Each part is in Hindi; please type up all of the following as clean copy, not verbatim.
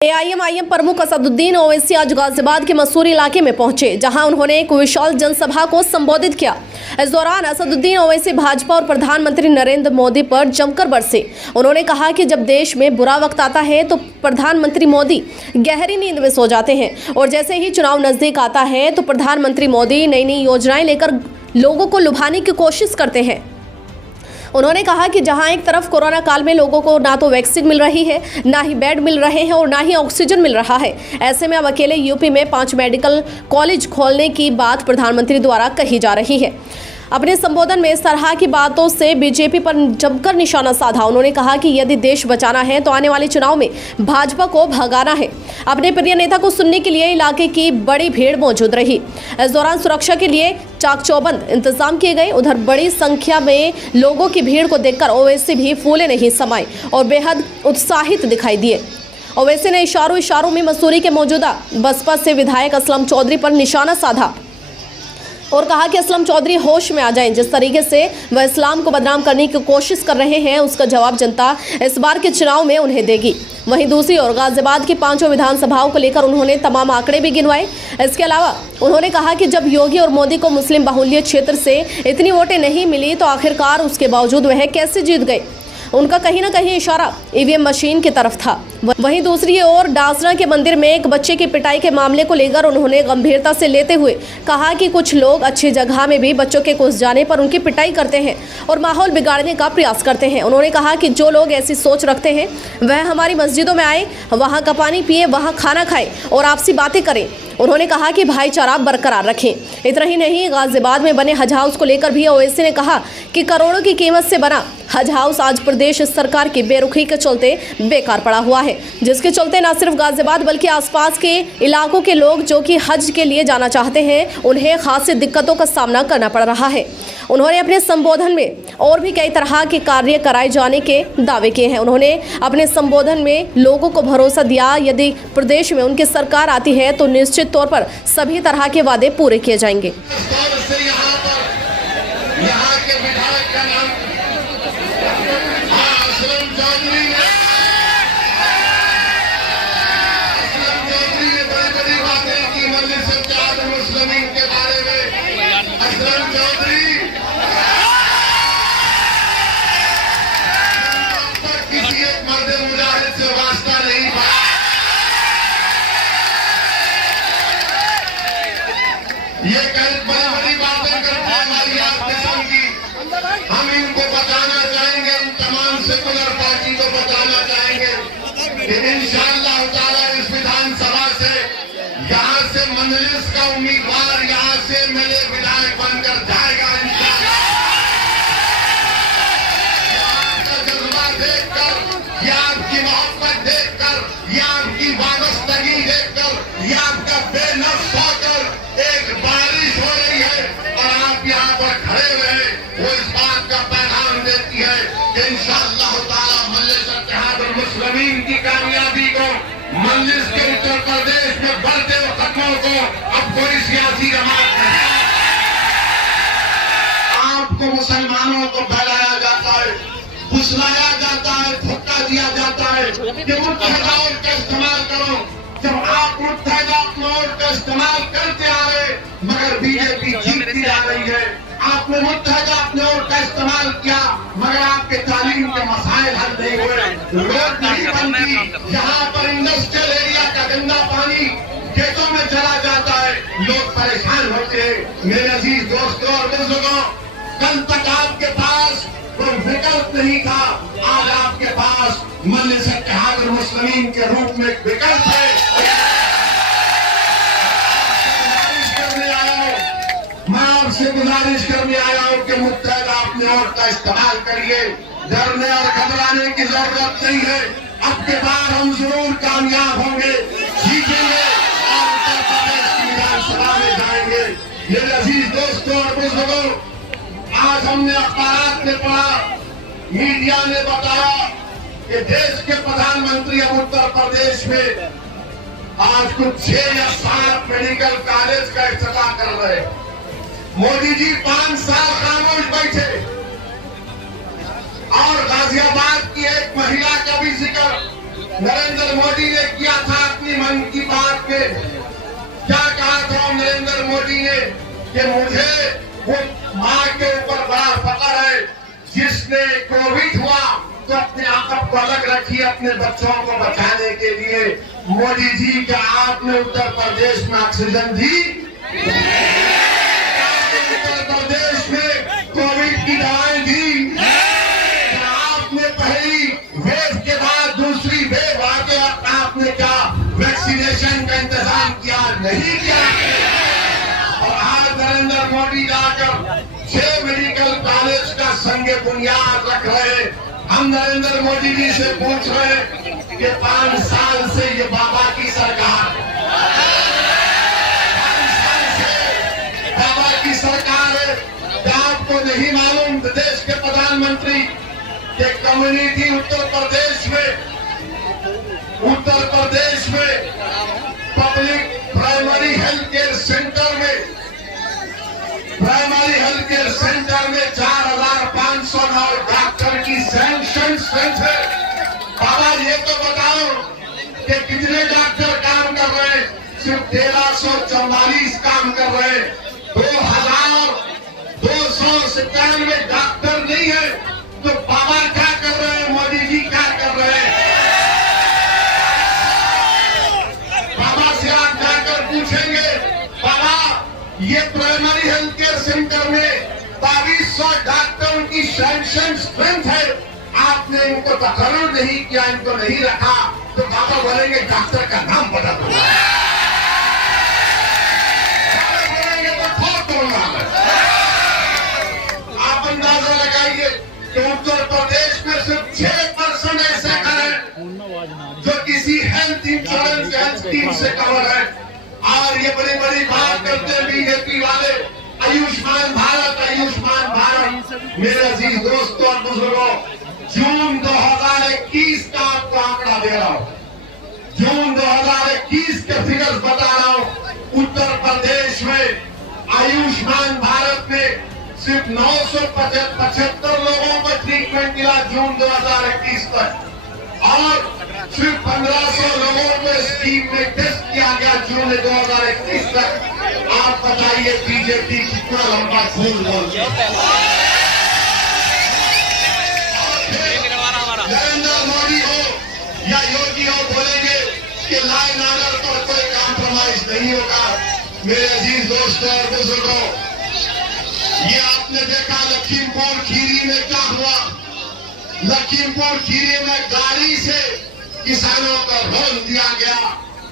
एआईएमआईएम प्रमुख असदुद्दीन ओवैसी आज गाजियाबाद के मसूरी इलाके में पहुंचे, जहां उन्होंने एक विशाल जनसभा को संबोधित किया। इस दौरान असदुद्दीन ओवैसी भाजपा और प्रधानमंत्री नरेंद्र मोदी पर जमकर बरसे। उन्होंने कहा कि जब देश में बुरा वक्त आता है तो प्रधानमंत्री मोदी गहरी नींद में सो जाते हैं और जैसे ही चुनाव नजदीक आता है तो प्रधानमंत्री मोदी नई नई योजनाएं लेकर लोगों को लुभाने की कोशिश करते हैं। उन्होंने कहा कि जहां एक तरफ कोरोना काल में लोगों को ना तो वैक्सीन मिल रही है, ना ही बेड मिल रहे हैं और ना ही ऑक्सीजन मिल रहा है, ऐसे में अब अकेले यूपी में 5 मेडिकल कॉलेज खोलने की बात प्रधानमंत्री द्वारा कही जा रही है। अपने संबोधन में इस तरह की बातों से बीजेपी पर जमकर निशाना साधा। उन्होंने कहा कि यदि देश बचाना है तो आने वाले चुनाव में भाजपा को भगाना है। अपने प्रिय नेता को सुनने के लिए इलाके की बड़ी भीड़ मौजूद रही। इस दौरान सुरक्षा के लिए चाक चौबंद इंतजाम किए गए। उधर बड़ी संख्या में लोगों की भीड़ को देखकर ओवैसी भी फूले नहीं समाये और बेहद उत्साहित दिखाई दिए। ओवैसी ने इशारों में मसूरी के मौजूदा बसपा से विधायक असलम चौधरी पर निशाना साधा और कहा कि असलम चौधरी होश में आ जाएं। जिस तरीके से वह इस्लाम को बदनाम करने की कोशिश कर रहे हैं, उसका जवाब जनता इस बार के चुनाव में उन्हें देगी। वहीं दूसरी ओर गाजियाबाद की 5 विधानसभाओं को लेकर उन्होंने तमाम आंकड़े भी गिनवाए। इसके अलावा उन्होंने कहा कि जब योगी और मोदी को मुस्लिम बाहुल्य क्षेत्र से इतनी वोटें नहीं मिली तो आखिरकार उसके बावजूद वह कैसे जीत गए। उनका कहीं ना कहीं इशारा ईवीएम मशीन की तरफ था। वहीं दूसरी ओर डासना के मंदिर में एक बच्चे की पिटाई के मामले को लेकर उन्होंने गंभीरता से लेते हुए कहा कि कुछ लोग अच्छी जगह में भी बच्चों के घुस जाने पर उनकी पिटाई करते हैं और माहौल बिगाड़ने का प्रयास करते हैं। उन्होंने कहा कि जो लोग ऐसी सोच रखते हैं वह हमारी मस्जिदों में आए, वहाँ का पानी पिए, वहाँ खाना खाए और आपसी बातें करें। उन्होंने कहा कि भाईचारा बरकरार रखें। इतना ही नहीं, गाजियाबाद में बने हज हाउस को लेकर भी ओवैसी ने कहा कि करोड़ों की कीमत से बना हज हाउस आज प्रदेश सरकार की बेरुखी के चलते बेकार पड़ा हुआ है, जिसके चलते न सिर्फ गाजियाबाद बल्कि आसपास के इलाकों के लोग जो कि हज के लिए जाना चाहते हैं उन्हें खासी दिक्कतों का सामना करना पड़ रहा है। उन्होंने अपने संबोधन में और भी कई तरह के कार्य कराए जाने के दावे किए हैं। उन्होंने अपने संबोधन में लोगों को भरोसा दिया, यदि प्रदेश में उनकी सरकार आती है तो निश्चित तौर पर सभी तरह के वादे पूरे किए जाएंगे। ये कई बड़ी बातें करते हैं हमारी आप किसान की। हम इनको बताना चाहेंगे, इन तमाम सेकुलर पार्टी को बताना चाहेंगे कि इंशाअल्लाह ताला इस विधानसभा से यहाँ से मजलिस का उम्मीदवार यहाँ से मेरे विधायक बनकर जाएगा। इंशाअल्लाह आपका जज्बा देखकर, या आपकी मोहब्बत देखकर, या आपकी वाबस्तगी देखकर, या आपका बेनफ्स होकर एक बारिश हो रही है और आप यहाँ पर खड़े हुए, वो इस बात का पैगाम देती है कि इंशाअल्लाह ताला मजलिस इत्तेहादुल मुस्लिमीन की कामयाबी को, मजलिस के उत्तर प्रदेश में बढ़ते हुए कदमों को अब कोई सियासी जमात नहीं। आपको मुसलमानों को बहलाया जाता है, फुसलाया जाता है, धक्का दिया जाता है कि मुत्तहिदा वोट का इस्तेमाल करो। जब आप मुत्तहिदा वोट का इस्तेमाल करते आ रहे मगर बीजेपी जीतती जा रही है। आपने मुत्तहिदा अपने वोट का इस्तेमाल किया मगर आपके तालीम के मसाइल हल नहीं हुए, रोड नहीं बनती। यहाँ पर इंडस्ट्रियल एरिया का गंदा पानी खेतों में चला जाता है, लोग परेशान होते हैं। मेरे अजीज दोस्तों और बुजुर्गों, कल तक आपके पास कोई विकल्प नहीं था, आज आपके पास मजलिस इत्तेहादुल मुस्लिमीन के रूप में एक विकल्प है। मैं आपसे गुजारिश करने आया हूँ कि मुत्तहिदा अपने वोट का इस्तेमाल करिए। डरने और घबराने की जरूरत नहीं है। अब के बाद हम जरूर कामयाब होंगे, जीतेंगे और उत्तर प्रदेश की विधानसभा में जाएंगे। मेरे अजीज दोस्तों और बुजुर्गों, आज हमने अखबार में पढ़ा, मीडिया ने बताया कि देश के प्रधानमंत्री अब उत्तर प्रदेश में आज कुछ 6 या 7 मेडिकल कॉलेज का इफ्तिताह कर रहे। मोदी जी 5 साल खामोश बैठे और गाजियाबाद की एक महिला का भी जिक्र नरेंद्र मोदी ने किया था अपनी मन की बात में, क्या कहा था नरेंद्र मोदी ने कि मुझे वो माँ के ऊपर बड़ा फख्र है जिसने कोविड हुआ तो अपने आप को अलग रखी अपने बच्चों को बचाने के लिए। मोदी जी क्या आपने उत्तर प्रदेश में ऑक्सीजन दी? उत्तर प्रदेश में कोविड की दवाएं दी? क्या आपने पहली वेव के बाद दूसरी वेव आके आपने क्या वैक्सीनेशन का इंतजाम किया? नहीं किया। और आज नरेंद्र मोदी जाकर 6 मेडिकल कॉलेज का संग बुनियाद रख रहे। हम नरेंद्र मोदी जी से पूछ रहे हैं कि 5 साल से ये बाबा की सरकार, 5 साल से बाबा की सरकार है। क्या आपको नहीं मालूम देश के प्रधानमंत्री के कम्युनिटी उत्तर प्रदेश में public primary health care centre में 4,509 डॉक्टर की सैंक्शन स्ट्रेंथ है। बाबा ये तो बताओ कि कितने डॉक्टर काम कर रहे हैं? सिर्फ 1344 काम कर रहे हैं। 2,297 डॉक्टर नहीं है तो बाबा क्या कर रहे हैं? मोदी जी क्या कर रहे हैं? बाबा से आप जाकर पूछेंगे, बाबा ये प्राइमरी हेल्थ केयर सेंटर में 2200 डॉक्टरों की सैंक्शन स्ट्रेंथ है, आपने इनको तकर्रुर नहीं किया, इनको नहीं रखा, तो बाबा बोलेंगे डॉक्टर का नाम बदल दो। बोलेंगे तो ठोक दूंगा मैं। आप अंदाजा लगाइए कि उत्तर प्रदेश में सिर्फ 6% ऐसे घर हैं जो किसी हेल्थ इंश्योरेंस हेल्थ स्कीम से कवर है। और ये बड़ी बड़ी बात करते हैं बीजेपी वाले, आयुष्मान भारत, आयुष्मान भारत। मेरे अजीज दोस्तों और बुजुर्गों, जून 2021 का आपको आंकड़ा दे रहा हूं, जून 2021 के फिगर्स बता रहा हूं। उत्तर प्रदेश में आयुष्मान भारत में सिर्फ 975 लोगों को ट्रीटमेंट मिला जून 2021 तक, और सिर्फ 1500 लोगों को स्कीम में टेस्ट किया गया जून 2021 तक। आप बताइए बीजेपी कितना लंबा झूठ बोलती है। नरेंद्र मोदी हो या योगी हो बोलेंगे कि लॉ एंड ऑर्डर पर कोई कॉम्प्रोमाइज नहीं होगा। मेरे अजीज दोस्तों और बुजुर्गों, ये आपने देखा लखीमपुर खीरी में क्या हुआ। लखीमपुर खीरी में गाड़ी से किसानों का रोल दिया गया।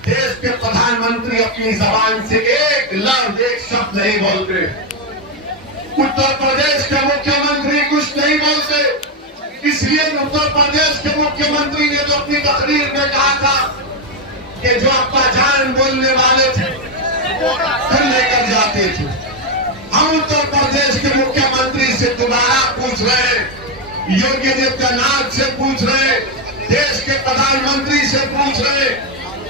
देश के प्रधानमंत्री अपनी जबान से एक लफ्ज एक शब्द नहीं बोलते, उत्तर प्रदेश के मुख्यमंत्री कुछ नहीं बोलते। इसलिए उत्तर प्रदेश के मुख्यमंत्री ने जो अपनी तकरीर में कहा था कि जो अब्बा जान बोलने वाले थे फिर लेकर जाते थे। हम उत्तर प्रदेश के मुख्यमंत्री से दोबारा पूछ रहे हैं, योगी आदित्यनाथ से पूछ रहे, देश के प्रधानमंत्री से पूछ रहे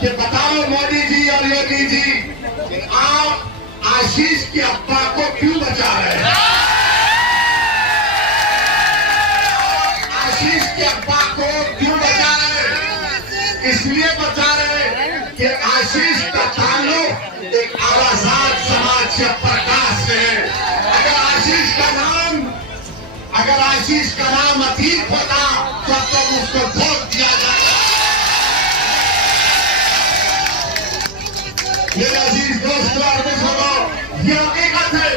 कि बताओ मोदी जी और योगी जी, आप आशीष के अब्बा को क्यों बचा रहे हैं? आशीष के अब्बा को क्यों बचा रहे हैं? इसलिए बचा रहे हैं कि आशीष का ताल्लुक एक आवाजात समाज से प्रकाश से है। अगर आशीष का नाम अतीत होता तब तक उसको वोट दिया जाता। मेरे अजीज दोस्तों और बुजुर्गों, ये हकीकत है।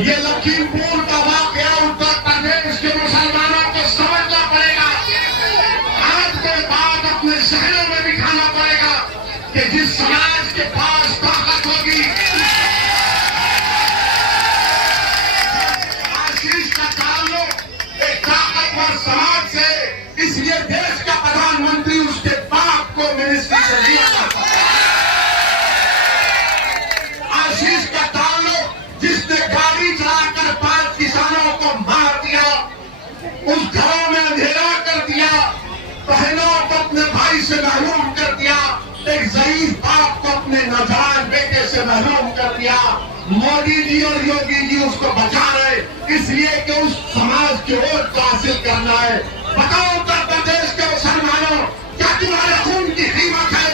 ये लखीमपुर का वाकया उत्तर प्रदेश के मुसलमानों को समझना पड़ेगा। आज के बाद अपने शहरों में दिखाना पड़ेगा कि जिस समाज के पास ताकत होगी, आशीष का ताल्लुक एक ताकतवर समाज से, इसलिए देश का प्रधानमंत्री उसके बाप को मिनिस्ट्री से लिया जाता है। आशीष का ताल्लुक जिसने गाड़ी चलाकर 5 किसानों को मार दिया, उस घरों में अंधेरा कर दिया, बहनों को अपने भाई से महरूम कर दिया, एक ज़ईफ बाप को अपने नौजवान बेटे से महरूम कर दिया। मोदी जी और योगी जी उसको बचा रहे, इसलिए कि उस समाज की वोट को हासिल करना है। बताओ उत्तर प्रदेश के मुसलमानों, क्या तुम्हारे खून की कीमत है?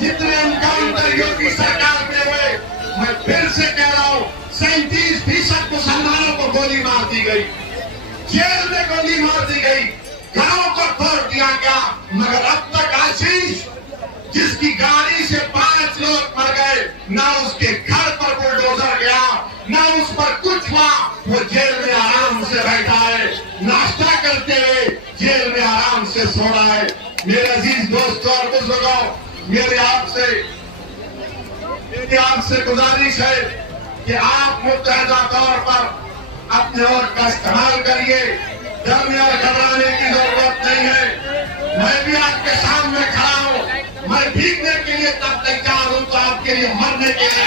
जितने एनकाउंटर योगी सरकार में हुए, मैं फिर से कह रहा हूं, 37% मुसलमानों को गोली मार दी गई, जेल में गोली मार दी गई, घरों को तोड़ दिया गया, मगर अब तक आशीष जिसकी गाड़ी से 5 लोग मर गए, ना उसके घर पर बुलडोजर गया, ना उस पर कुछ हुआ, वो जेल में आराम से बैठा है, नाश्ता करते हुए जेल में आराम से सो रहा है। मेरे अजीज दोस्तों और बुजुर्गों, मेरी आपसे गुजारिश है कि आप मुत्तहदा तौर पर अपने वोट का इस्तेमाल करिए। डरने और घबराने की जरूरत नहीं है। मैं भी आपके सामने खड़ा हूं, मैं भीगने के लिए तब तैयार हूं तो आपके लिए मरने के लिए।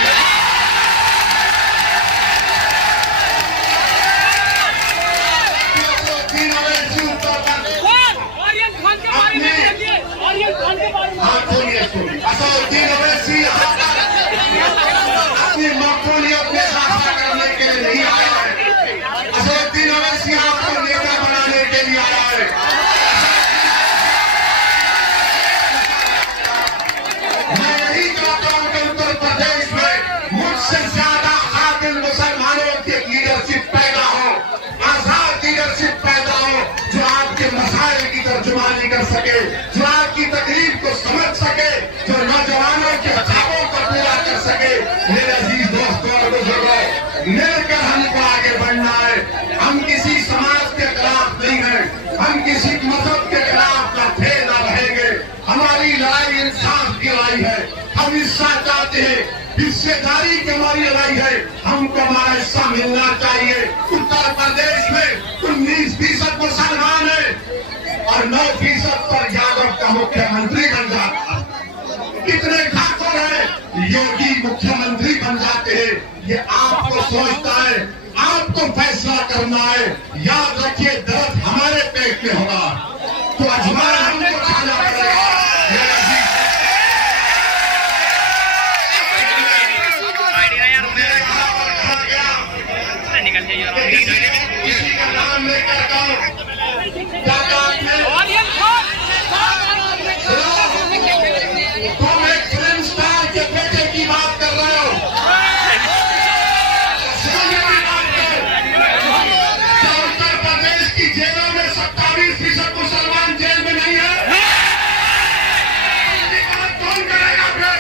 असदुद्दीन ओवैसी यहाँ पर अपनी मकबूलियत में इजाफा करने के लिए नहीं आया है। असदुद्दीन ओवैसी आपको नेता बनाने के लिए आया है। मैं यही चाहता हूं कि उत्तर प्रदेश में मुझसे ज्यादा काबिल मुसलमानों की लीडरशिप पैदा हो, आजाद लीडरशिप पैदा हो, जो आपके मसाइल की तर्जुमानी कर सके, जो आपकी तकलीफ को समझ सके, जो नौजवानों के ख्वाबों को पूरा कर सके। मेरे अजीज दोस्तों और बुजुर्गों, मिलकर हमको आगे बढ़ना है। हम किसी समाज के खिलाफ नहीं हैं, हम किसी मजहब के खिलाफ न थे न रहेंगे। हमारी लड़ाई इंसाफ की लड़ाई है, हम हिस्सा चाहते हैं, हिस्सेदारी की हमारी लड़ाई है, हमको हमारा हिस्सा मिलना चाहिए। उत्तर प्रदेश में 19% मुसलमान है और 9% पर यादव का मुख्यमंत्री बन जाता है। कितने ठाकुर हैं योगी मुख्यमंत्री बन जाते हैं। ये आपको सोचता है, आपको फैसला करना है। याद रखिए, दर्द हमारे पेट में होगा तो अजमाना हमको खाना पड़ेगा। किसी का नाम नहीं करता हूं, तुम एक फिल्म स्टार के बेटे की बात कर रहे हो। क्या उत्तर प्रदेश की जेलों में 27% मुसलमान जेल में नहीं है? बात कौन करेगा फिर?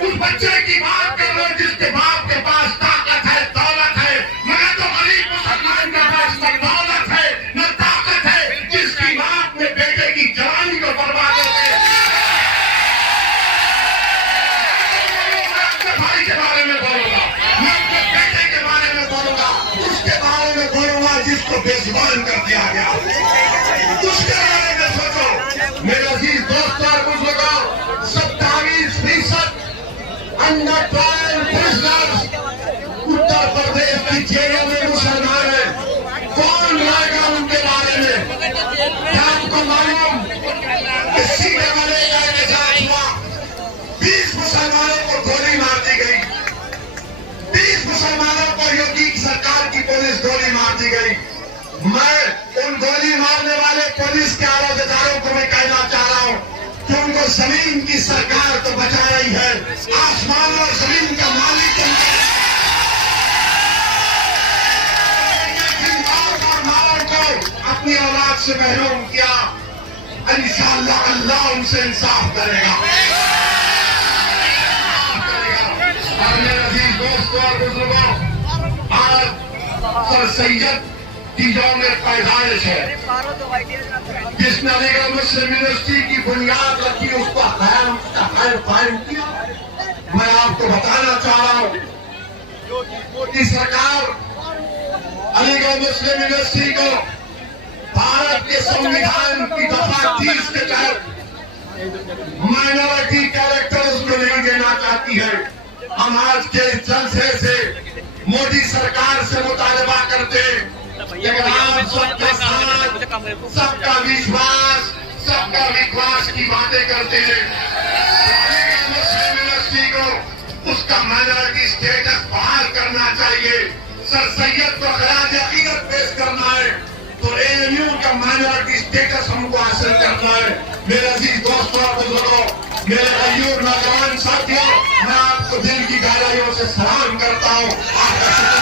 उस बच्चे की बात कर रहे हो जिसके बाप के पास ताकत है, दौलत है, मगर तो गरीब मुसलमान के पास न दौलत है न ताकत है, जिसकी बाप ने बेटे की जवानी को बर्बाद हो गए। मैं अपने भाई के बारे में बोलूंगा, मैं अपने बेटे के बारे में बोलूंगा, उसके बारे में बोलूंगा जिसको बेजुबान कर दिया गया, उसके बारे में सोचो। मेरे अजीज दोस्तों और बुजुर्गों, 27% under trial prisoners Uttar Pradesh की जेलों में मुसलमान है। कौन लाएगा उनके बारे में? क्या आपको मालूम कि सीधे वाले के साथ हुआ? 20 मुसलमानों को गोली मार दी गई, 20 मुसलमानों को योगी सरकार की पुलिस गोली मार दी गई। मैं उन गोली मारने वाले पुलिस के आरोपदारों को मैं कहना चाह रहा हूं कि उनको जमीन की सरकार तो बचा रही है, आसमान और जमीन का मालिक और मालों को अपनी औलाद से महरूम किया। इंशाअल्लाह अल्लाह उनसे इंसाफ करेगा। और मेरे अजीज दोस्तों और बुजुर्गों, आज सर सैयद की यौम पैदाइश है, जिसने अलीगढ़ मुस्लिम यूनिवर्सिटी की बुनियाद रखी, उसका कायम किया। मैं आपको बताना चाह रहा हूं, मोदी सरकार अलीगढ़ मुस्लिम यूनिवर्सिटी को भारत के संविधान की दफा 30 के तहत माइनॉरिटी कैरेक्टर्स को नहीं देना चाहती है। हम आज के जलसे से मोदी सरकार से मुतालबा करते, लेकिन आप सबका साथ, सबका विश्वास, सबका आपका विकास की बातें करते हैं। मुस्लिम यूनिवर्सिटी को उसका माइनॉरिटी स्टेटस बहाल करना चाहिए। सर सैयद को खराज अकीदत पेश करना है तो एएमयू का माइनॉरिटी स्टेटस हमको हासिल करना है। मेरे अजीज दोस्तों और बुजुर्गों, मेरे गयूर नौजवान साथियों, मैं आपको दिल की गहराइयों से सलाम करता हूँ।